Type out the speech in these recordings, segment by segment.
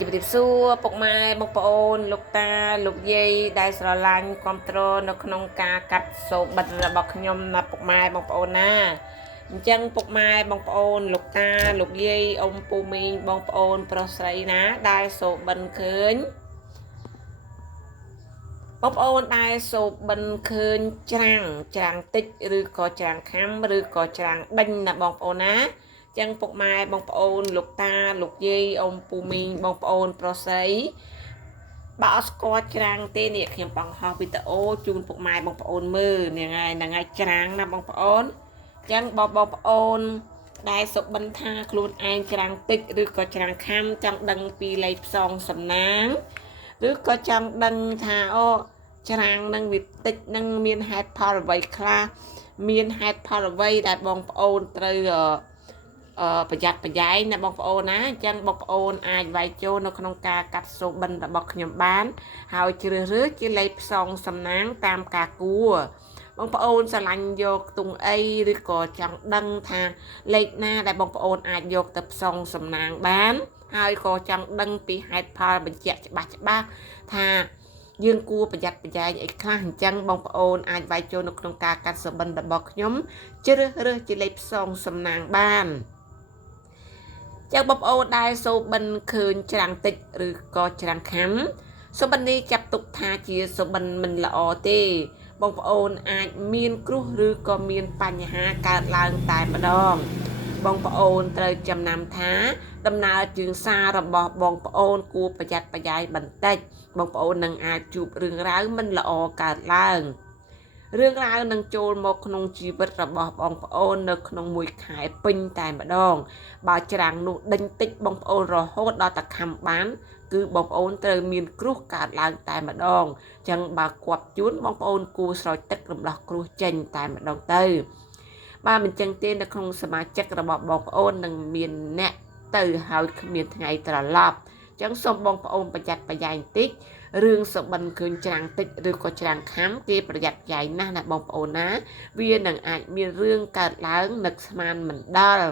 ជម្រាបសួរពុកម៉ែបងប្អូនលោកតាលោកយាយដែលស្រឡាញ់គ្រប់គ្រងនៅក្នុងការកាត់សូបិតរបស់ខ្ញុំណាពុកម៉ែបងប្អូនណាអញ្ចឹងពុកម៉ែបងប្អូនលោកតាលោកយាយអ៊ំពូមីងបងប្អូនប្រុសស្រីណាដែលសូបិនឃើញបងប្អូនដែលសូបិនឃើញច្រាំងតិចឬក៏ច្រាំងខាំឬក៏ច្រាំងដេញណាបងប្អូនណាចឹងពុកម៉ែបងប្អូនលោកតាលោកយាយអ៊ំពូមីងបងប្អូនប្រុសស្រីបើអត់ស្គាល់ច្រាំងទេនេះខ្ញុំបង្ហោះវីដេអូជូនពុកម៉ែបងប្អូនមើលហ្នឹងហើយច្រាំងណាបងប្អូនចឹងបងប្អូនដែលសុបិនថាខ្លួនឯងច្រាំងតិចឬក៏ច្រាំងខាំចង់ដឹងពីលេខផ្សងសំណាងឬក៏ចង់ដឹងថាច្រាំងនឹងវាតិចនឹងមានហេតុផលអ្វីខ្លះមានហេតុផលអ្វីដែលបងប្អូនត្រូវប្រយ័ត្នប្រយែងណាបងប្អូនណាអញ្ចឹងបងប្អូនអាចវាយចូលនៅក្នុងការកាត់សូបិនរបស់ខ្ញុំបានហើយជ្រើសរើសជាលេខផ្សងសំណាងតាមការគួរបងប្អូនស្រឡាញ់យកទង់អីឬក៏ចង់ដឹងថាលេខណាដែលបងប្អូនអាចយកទៅផ្សងសំណាងបានហើយក៏ចង់ដឹងពីហេតុផលបញ្ជាក់ច្បាស់ថាយើងគួរប្រយ័ត្នប្រយែងអីខ្លះអញ្ចឹងបងប្អូនអាចវាយចូលនៅក្នុងការកាត់សូបិនរបស់ខ្ញុំជ្រើសរើសជាលេខផ្សងសំណាងបានចឹងបងប្អូនដែលសូបិនឃើញច្រាំងតិចឬក៏ច្រាំងខាំសូបិននេះចាប់ទុកថាជាសូបិនមិនល្អទេបងប្អូនអាចមានគ្រោះឬក៏មានបញ្ហាកើតឡើងតែម្ដងបងប្អូនត្រូវចំណាំថាដំណើរជើងសាររបស់បងប្អូនគួរប្រយ័ត្នប្រយែងបន្តិចបងប្អូននឹងអាចជួបរឿងរ៉ាវមិនល្អកើតឡើងរឿងរ៉ាវនឹងចូលមកក្នុងជីវិតរបស់បងប្អូននៅក្នុងមួយខែពេញតែម្ដងបើច្រាំងនោះដេញតិចបងប្អូនរហូតដល់តែខំបានគឺបងប្អូនត្រូវមានគ្រោះកើតឡើងតែម្ដងអញ្ចឹងបើគប់ជួនបងប្អូនគួរស្រោចទឹករំដោះគ្រោះចេញតែម្ដងទៅបើមិនចឹងទេនៅក្នុងសមាជិករបស់បងប្អូននឹងមានអ្នកទៅហើយគ្មានថ្ងៃត្រឡប់អញ្ចឹងសូមបងប្អូនប្រយ័ត្នប្រយែងតិចរឿងសុបិនឃើញច្រាំងតិចឬក៏ច្រាំងខាំគេប្រយ័ត្នប្រយែងណាស់ណាបងប្អូនណាវានឹងអាចមានរឿងកើតឡើងនឹកស្មានមិនដល់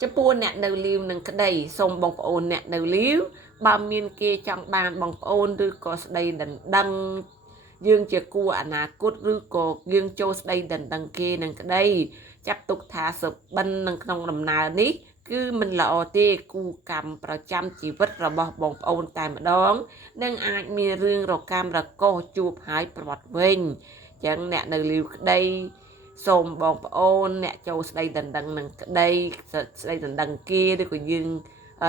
ចំពោះអ្នកនៅលីវនឹងក្តីសូមបងប្អូនអ្នកនៅលីវបើមានគេចង់បានបងប្អូនឬក៏ស្ដីដណ្ដឹងយើងជាគួរអនាគតឬក៏យើងចូលស្ដីដណ្ដឹងគេនឹងក្តីចាត់ទុកថាសុបិននៅក្នុងដំណើរនេះគឺមិនល្អទេគូកម្មប្រចាំជីវិតរបស់បងប្អូនតែម្ដងនឹងអាចមានរឿងរកាំរកោសជួបហើយប្រវត្តិវិញអញ្ចឹងអ្នកនៅលីវក្តីសូមបងប្អូនអ្នកចូលស្ដីដណ្ដឹងនឹងក្តីស្ដីដណ្ដឹងគេឬក៏យើង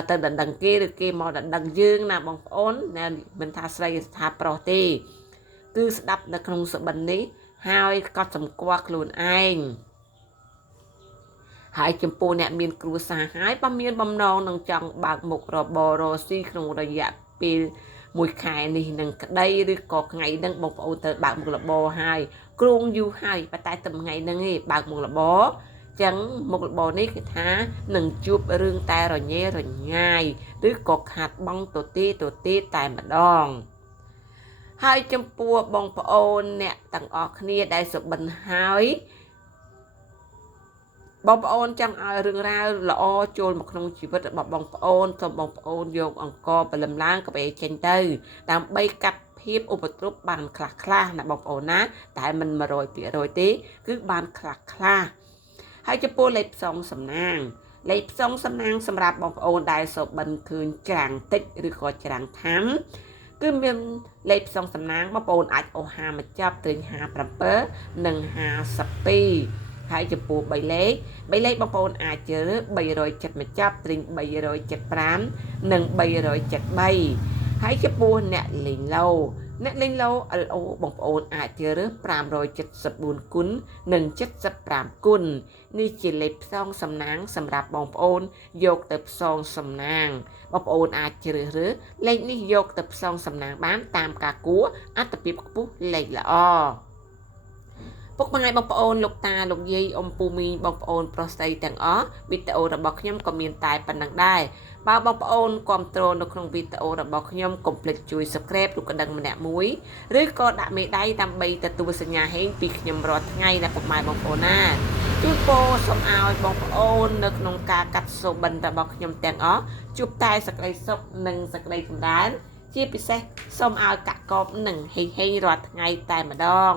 ទៅដណ្ដឹងគេឬគេមកដណ្ដឹងយើងណាបងប្អូនណាមិនថាស្រីថាប្រុសទេគឺស្ដាប់នៅក្នុងសុបិននេះហើយកត់សម្គាល់ខ្លួនឯងហើយចំពោះអ្នកមានគ្រួសារហើយបើមានបំណងនឹងចង់បើកមុខរបររស៊ីក្នុងរយៈពេលមួយខែនេះនឹងក្តីឬក៏ថ្ងៃហ្នឹងបងប្អូនទៅបើកមុខរបរហើយគ្រោងយូរហើយប៉ុន្តែតែថ្ងៃហ្នឹងឯងបើកមុខរបរចឹងមុខរបរនេះគឺថានឹងជួបរឿងតែរញ៉េរញ៉ាយឬក៏ខាតបង់ទៅទេតែម្ដងហើយចំពោះបងប្អូនអ្នកទាំងអស់គ្នាដែលសុបិនហើយបងប្អូនចង់ឲ្យរឿងរ៉ាវល្អចូលមកក្នុងជីវិតរបស់បងប្អូនសូមបងប្អូនយកអង្គបលឹមឡើងក៏បីចេញទៅដើម្បីកាត់ភាពឧបទ្រពបានខ្លះណាបងប្អូនណាតែមិន 100%ទេគឺបានខ្លះហើយចំពោះលេខផ្សងសំណាងលេខផ្សងសំណាងសម្រាប់បងប្អូនដែលសុបិនឃើញច្រាំងតិចឬក៏ច្រាំងខាំគឺមានលេខផ្សងសំណាងបងប្អូនអាចអូស50មកចាប់ទៅ57និង52ហើយចំពោះ3លេខបងប្អូនអាចជ្រើស370មកចាប់ត្រេង375និង373ហើយចំពោះអ្នកលេងឡូLO បងប្អូនអាចជ្រើសរើស574គុណនិង75គុណនេះជាលេខផ្សងសំណាងសម្រាប់បងប្អូនយកទៅផ្សងសំណាងបងប្អូនអាចជ្រើសរើសលេខនេះយកទៅផ្សងសំណាងបានតាមការគួរអត្ថភាពខ្ពស់លេខល្អពុកម៉ែបងប្អូនលោកតាលោកយាយអ៊ំពូមីងបងប្អូនប្រុសស្រីទាំងអស់វីដេអូរបស់ខ្ញុំក៏មានតែប៉ុណ្ណឹងដែរបើបងប្អូនគាំទ្រនៅក្នុងវីដេអូរបស់ខ្ញុំកុំភ្លេចជួយ Subscribe រូបកណ្ដឹងម្នាក់មួយឬក៏ដាក់មេដៃដើម្បីទទួលសញ្ញាហេងពីខ្ញុំរាល់ថ្ងៃណាពុកម៉ែបងប្អូនណា ជូនពរសូមឲ្យបងប្អូននៅក្នុងការកាត់សូបិនរបស់ខ្ញុំទាំងអស់ជួបតែសេចក្តីសុខនិងសេចក្តីចម្រើនជាពិសេសសូមឲ្យកាក់កបនិងហេងហេងរាល់ថ្ងៃតែម្ដង